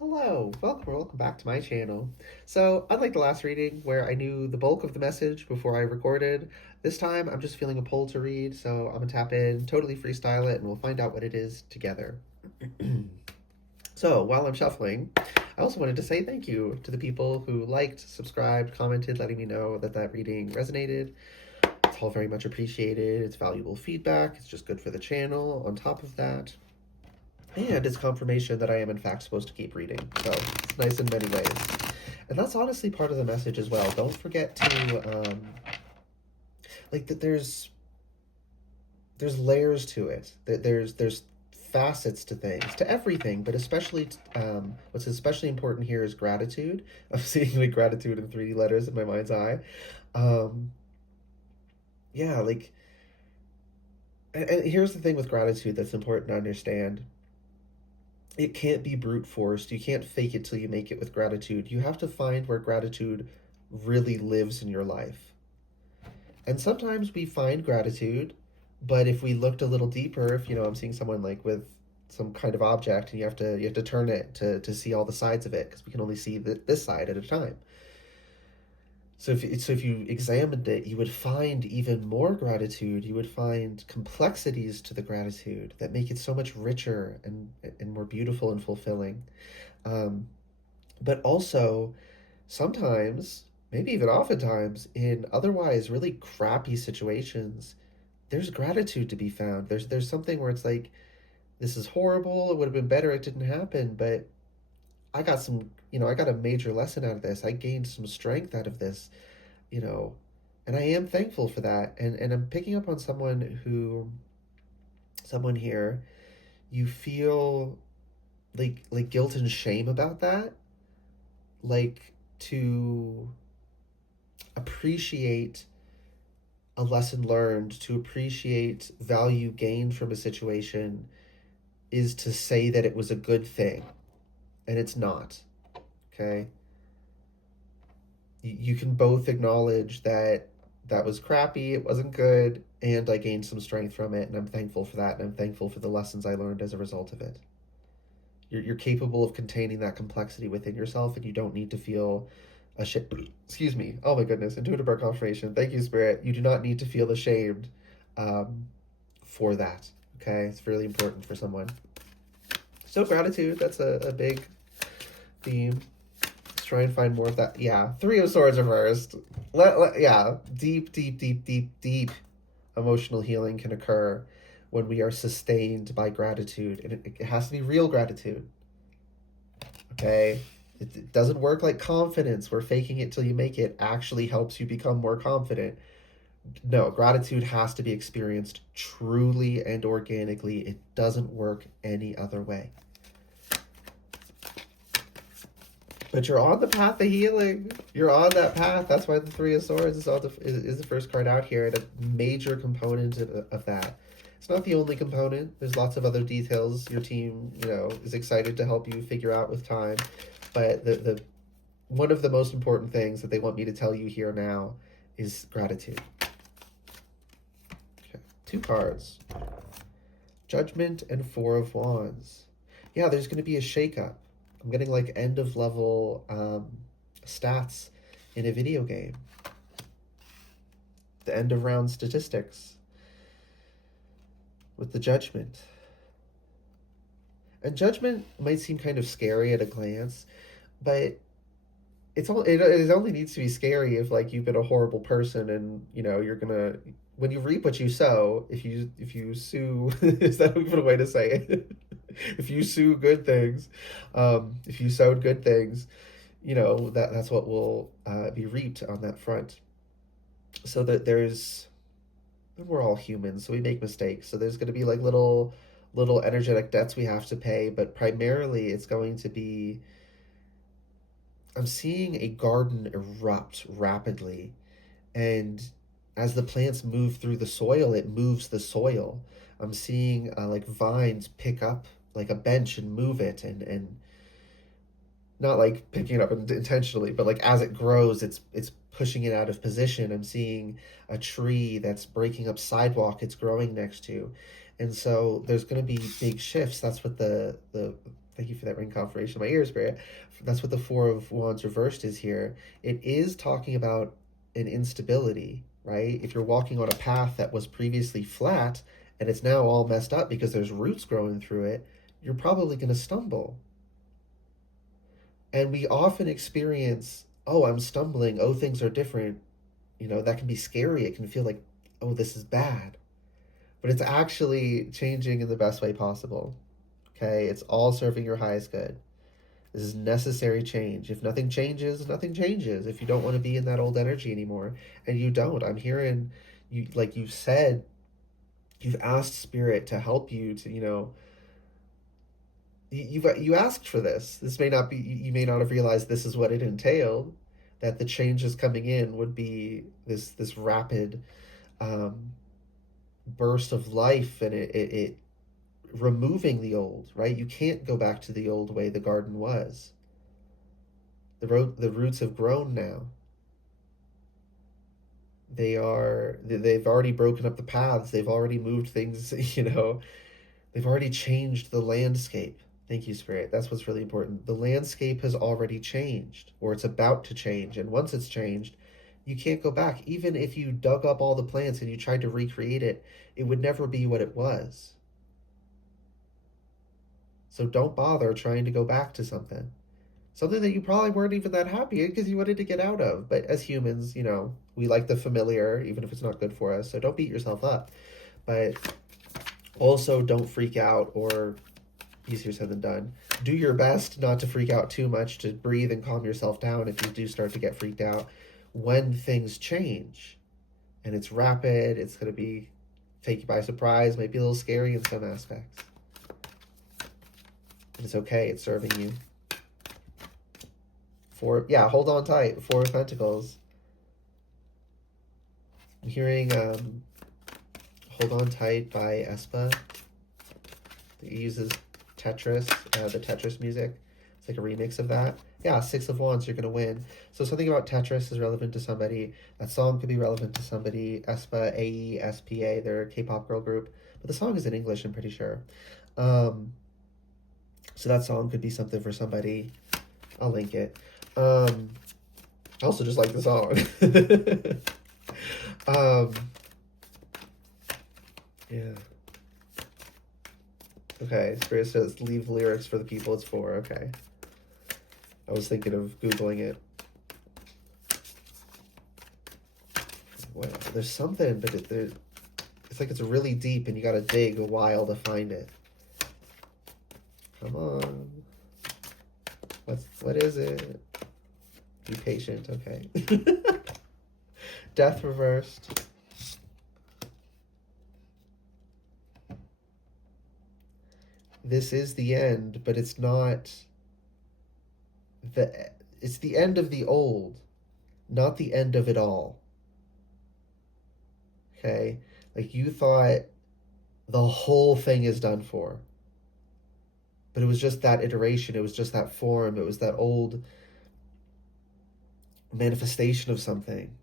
Hello, welcome back to my channel. So, unlike the last reading where I knew the bulk of the message before I recorded, this time I'm just feeling a pull to read, so I'm gonna tap in, totally freestyle it, and we'll find out what it is together. So, while I'm shuffling, I also wanted to say thank you to the people who liked, subscribed, commented, letting me know that reading resonated. It's all very much appreciated. It's valuable feedback. It's just good for the channel. On top of that, and it's confirmation that I am in fact supposed to keep reading. So it's nice in many ways. And that's honestly part of the message as well. Don't forget to like that there's layers to it. That there's facets to things, to everything, but especially what's especially important here is gratitude. I'm seeing like gratitude in 3D letters in my mind's eye. Um yeah, like and here's the thing with gratitude that's important to understand. It can't be brute forced. You can't fake it till you make it with gratitude. You have to find where gratitude really lives in your life. And sometimes we find gratitude, but if we looked a little deeper, if I'm seeing someone like with some kind of object and you have to turn it to see all the sides of it because we can only see this side at a time. So if you examined it, you would find even more gratitude. You would find complexities to the gratitude that make it so much richer and more beautiful and fulfilling. Um, but also, sometimes, maybe even oftentimes, in otherwise really crappy situations, there's gratitude to be found. There's something where it's like, this is horrible. It would have been better it didn't happen, but I got a major lesson out of this. I gained some strength out of this, you know, and I am thankful for that. And I'm picking up on someone here, you feel like guilt and shame about that, like to appreciate a lesson learned, to appreciate value gained from a situation is to say that it was a good thing, and it's not. Okay? You can both acknowledge that that was crappy, it wasn't good, and I gained some strength from it, and I'm thankful for that, and I'm thankful for the lessons I learned as a result of it. You're capable of containing that complexity within yourself, and you don't need to feel excuse me. Oh my goodness, intuitive birth confirmation. Thank you, Spirit. You do not need to feel ashamed um, for that. Okay, it's really important for someone. So gratitude. That's a big theme. Let's try and find more of that. Yeah, Three of Swords reversed. Yeah, deep emotional healing can occur when we are sustained by gratitude, and it has to be real gratitude. Okay, it doesn't work like confidence, where faking it till you make it actually helps you become more confident. No, gratitude has to be experienced truly and organically. It doesn't work any other way. But you're on the path of healing. You're on that path. That's why the Three of Swords is the first card out here, and a major component of that. It's not the only component. There's lots of other details your team, is excited to help you figure out with time. But the one of the most important things that they want me to tell you here now is gratitude. Okay. Two cards. Judgment and Four of Wands. Yeah, there's going to be a shakeup. I'm getting like end of level stats in a video game. The end of round statistics with the Judgment. And Judgment might seem kind of scary at a glance, but it only needs to be scary if like you've been a horrible person and you're gonna, when you reap what you sow. If you sow is that even a way to say it? If you sow good things, if you sowed good things, that's what will be reaped on that front. So that we're all humans, so we make mistakes. So there's going to be like little energetic debts we have to pay, but primarily it's going to be, I'm seeing a garden erupt rapidly, and as the plants move through the soil, it moves the soil. I'm seeing like vines pick up like a bench and move it, and not like picking it up intentionally, but like as it grows, it's pushing it out of position. I'm seeing a tree that's breaking up sidewalk it's growing next to, and so there's going to be big shifts. That's what the Thank you for that ring confirmation in my ear, Spirit. That's what the Four of Wands reversed is here. It is talking about an instability, right? If you're walking on a path that was previously flat and it's now all messed up because there's roots growing through it, you're probably going to stumble. And we often experience, oh, I'm stumbling, oh, things are different. That can be scary. It can feel like, oh, this is bad. But it's actually changing in the best way possible. Okay? It's all serving your highest good. This is necessary change. If nothing changes, nothing changes. If you don't want to be in that old energy anymore, and you don't, I'm hearing you, like you said, you've asked Spirit to help you to, you asked for this. This may not be, you may not have realized this is what it entailed, that the changes coming in would be this rapid burst of life, and it removing the old, right? You can't go back to the old way the garden was. The roots have grown now. They've already broken up the paths. They've already moved things, they've already changed the landscape. Thank you, Spirit. That's what's really important. The landscape has already changed, or it's about to change. And once it's changed, you can't go back. Even if you dug up all the plants and you tried to recreate it, it would never be what it was. So don't bother trying to go back to something that you probably weren't even that happy in because you wanted to get out of. But as humans, we like the familiar, even if it's not good for us. So don't beat yourself up. But also don't freak out, or easier said than done. Do your best not to freak out too much, to breathe and calm yourself down if you do start to get freaked out when things change. And it's rapid, it's going to take you by surprise, might be a little scary in some aspects. But it's okay, it's serving you. Hold on tight. Four of Pentacles. I'm hearing Hold On Tight by aespa. It uses Tetris, the Tetris music. It's like a remix of that. Yeah, Six of Wands, you're going to win. So something about Tetris is relevant to somebody. That song could be relevant to somebody. aespa, AESPA, they're a K-pop girl group. But the song is in English, I'm pretty sure. So that song could be something for somebody. I'll link it. I also just like the song. Yeah. Okay, Spirit says leave lyrics for the people it's for. Okay. I was thinking of Googling it. Well, there's something, but it's like it's really deep and you gotta dig a while to find it. Come on. What is it? Be patient, okay. Death reversed. This is the end, but it's not it's the end of the old, not the end of it all. Okay? Like you thought the whole thing is done for. But it was just that iteration, it was just that form, it was that old manifestation of something.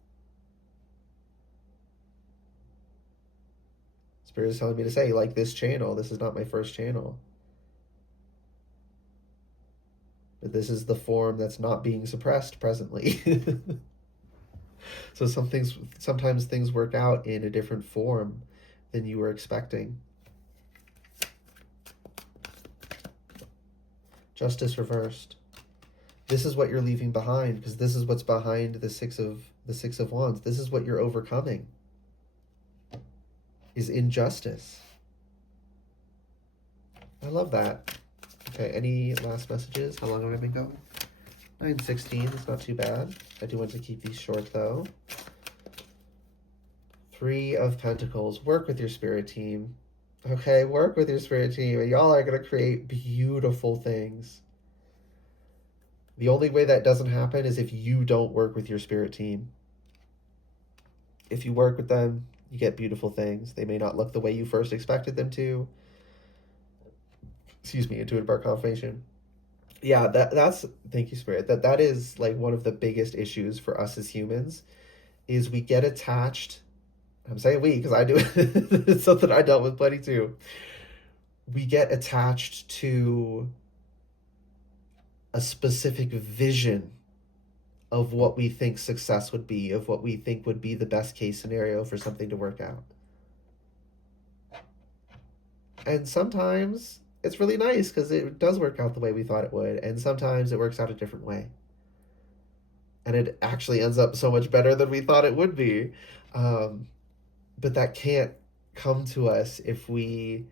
Spirit is telling me to say, like this channel, this is not my first channel. But this is the form that's not being suppressed presently. So sometimes things work out in a different form than you were expecting. Justice reversed. This is what you're leaving behind, because this is what's behind the Six of Wands. This is what you're overcoming. Is injustice. I love that. Okay, any last messages? How long have I been going? 9:16, it's not too bad. I do want to keep these short though. Three of Pentacles. Work with your spirit team. Okay, work with your spirit team. Y'all are going to create beautiful things. The only way that doesn't happen is if you don't work with your spirit team. If you work with them, you get beautiful things. They may not look the way you first expected them to. Excuse me, intuitive bar confirmation. Yeah, that's thank you, Spirit. That is like one of the biggest issues for us as humans, is we get attached. I'm saying we because I do it. It's something I dealt with plenty too. We get attached to a specific vision of what we think success would be, of what we think would be the best case scenario for something to work out. And sometimes it's really nice because it does work out the way we thought it would, and sometimes it works out a different way. And it actually ends up so much better than we thought it would be. But that can't come to us if we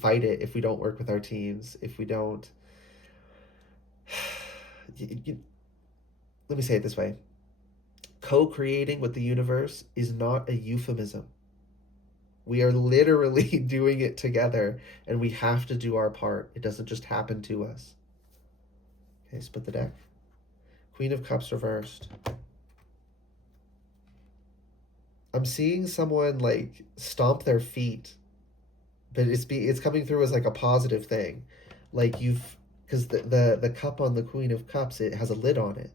fight it, if we don't work with our teams, if we don't. Let me say it this way: co-creating with the universe is not a euphemism. We are literally doing it together, and we have to do our part. It doesn't just happen to us. Okay, split the deck. Queen of Cups reversed. I'm seeing someone like stomp their feet, but it's coming through as like a positive thing, like because the cup on the Queen of Cups, it has a lid on it.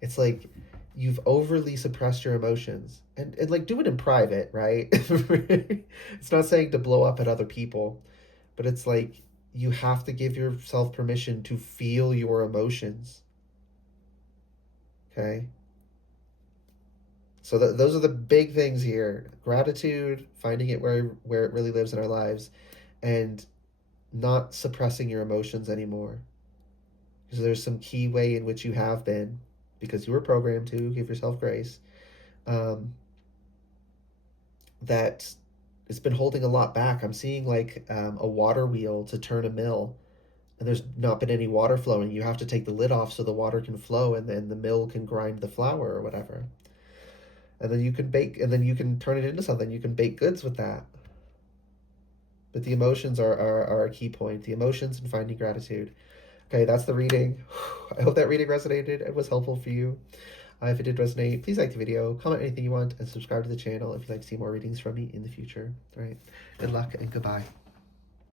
It's like you've overly suppressed your emotions, and like do it in private, right? It's not saying to blow up at other people, but it's like you have to give yourself permission to feel your emotions. Okay. So those are the big things here: gratitude, finding it where it really lives in our lives, and not suppressing your emotions anymore. Because there's some key way in which you have been, because you were programmed to give yourself grace, um, that it's been holding a lot back. I'm seeing like a water wheel to turn a mill, and there's not been any water flowing. You have to take the lid off so the water can flow, and then the mill can grind the flour or whatever. And then you can bake, and then you can turn it into something. You can bake goods with that. But the emotions are a key point. The emotions and finding gratitude. Okay, that's the reading. I hope that reading resonated and was helpful for you. If it did resonate, please like the video, comment anything you want, and subscribe to the channel if you'd like to see more readings from me in the future. All right, good luck and goodbye.